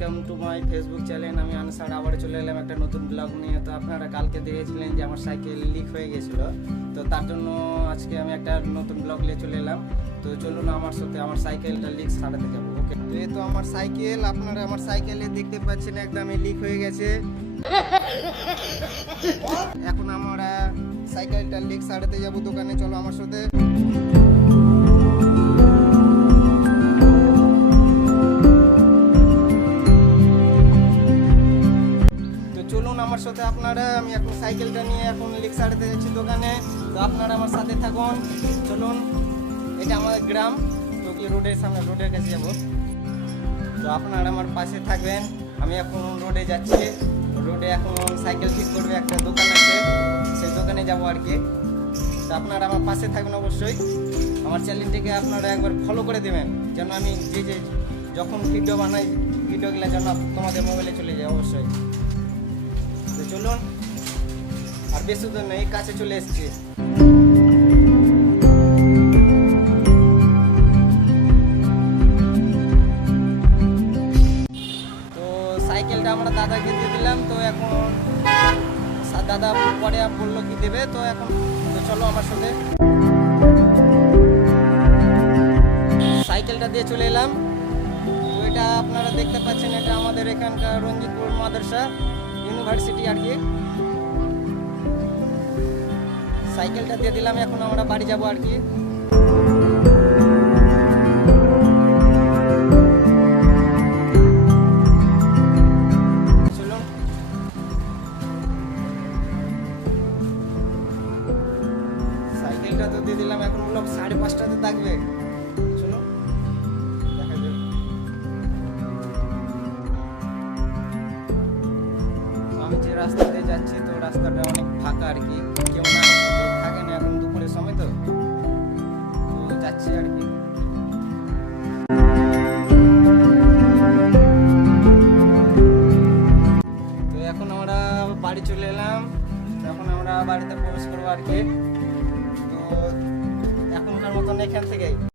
Welcome to my Facebook channel. আমি answer আবার চলে এলাম একটা নতুন ব্লগ নিয়ে। তো আপনারা কালকে দেখেছিলেন যে আমার সাইকেল লিক হয়ে গেছিলো, তো তার জন্য আজকে আমি একটা নতুন ব্লগ নিয়ে চলে এলাম। তো চলুন আমার সাথে আমার সাইকেলটা লিক সারাতে যাবো। ওকে, তো এই তো আমার সাইকেল, আপনারা আমার সাইকেলে দেখতে পাচ্ছেন একদমই লিক হয়ে গেছে। এখন আমরা সাইকেলটা লিক সারাতে যাবো দোকানে, চলো আমার সাথে। আমার সাথে আপনারা, আমি এখন সাইকেলটা নিয়ে এখন লিক সারাতে যাচ্ছি দোকানে। তো আপনারা আমার সাথে থাকুন, চলুন। এটা আমাদের গ্রাম, তো কি রোডের সামনে, রোডের কাছে যাবো। তো আপনারা আমার পাশে থাকবেন। আমি এখন রোডে যাচ্ছি, রোডে এখন সাইকেল ঠিক করবে একটা দোকান আছে, সেই দোকানে যাবো আর কি। তো আপনারা আমার পাশে থাকবেন অবশ্যই। আমার চ্যানেলটিকে আপনারা একবার ফলো করে দেবেন, যেন আমি যে যখন ভিডিও বানাই, ভিডিওগুলো যেন তোমাদের মোবাইলে চলে যায় অবশ্যই। তো চলুন, আর বেশি দূর নেই, কাছে চলে এসেছি। তো সাইকেলটা আমরা দাদাকে দিয়ে দিলাম। তো এখন দাদা পরে বললো কি দেবে, তো এখন তো চলো আমার সাথে। সাইকেলটা দিয়ে চলে এলাম। তো এটা আপনারা দেখতে পাচ্ছেন, এটা আমাদের এখানকার রঞ্জিতপুর মাদ্রাসা ইউনিভার্সিটি আর কি। সাইকেলটা দিয়ে দিলাম, এখন আমরা বাড়ি যাব আর কি। চলুন, সাইকেলটা তো দিয়ে দিলাম, এখন লোক 5:30টাতে থাকবে। চলুন, দেখা যাবে। আমি যে রাস্তা দিয়ে যাচ্ছি, তো রাস্তাটা অনেক ফাঁকা আর কি, কেউ না থাকে না, এখন দুপুরের সময় তো যাচ্ছি আর কি। তো এখন আমরা বাড়ি চলে এলাম, এখন আমরা বাড়িতে প্রবেশ করবো আর কি। তো এখনকার মতন এখান থেকেই।